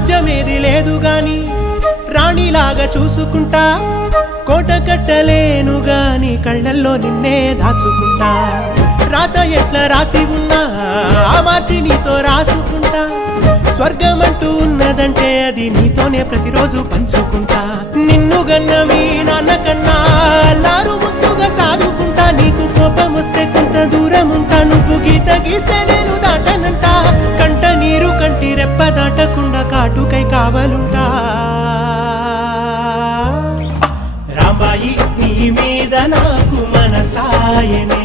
రాజ్యమేది లేదు గాని రాణిలాగా చూసుకుంటా, కోట కట్టలేను గాని కళ్ళల్లో నిన్నే దాచుకుంటా. రాత ఎట్లా రాసి ఉన్నా ఆ మార్చి నీతో రాసుకుంటా. స్వర్గమంటూ ఉన్నదంటే అది నీతోనే ప్రతిరోజు పంచుకుంటా. నిన్ను గన్న మీ నాన్న కన్నా అల్లారు ముద్దుగా సాదుకుంటా. నీకు కోపం వస్తే కొంత దూరం ఉంటా, నువ్వు గీత గీస్తే నేను దాటనంట. కంట నీరు కంటి రెప్ప దాటకుండా కాటుకై కావలుంటా. రాంబాయి నీ మీద నాకు మనసాయనే,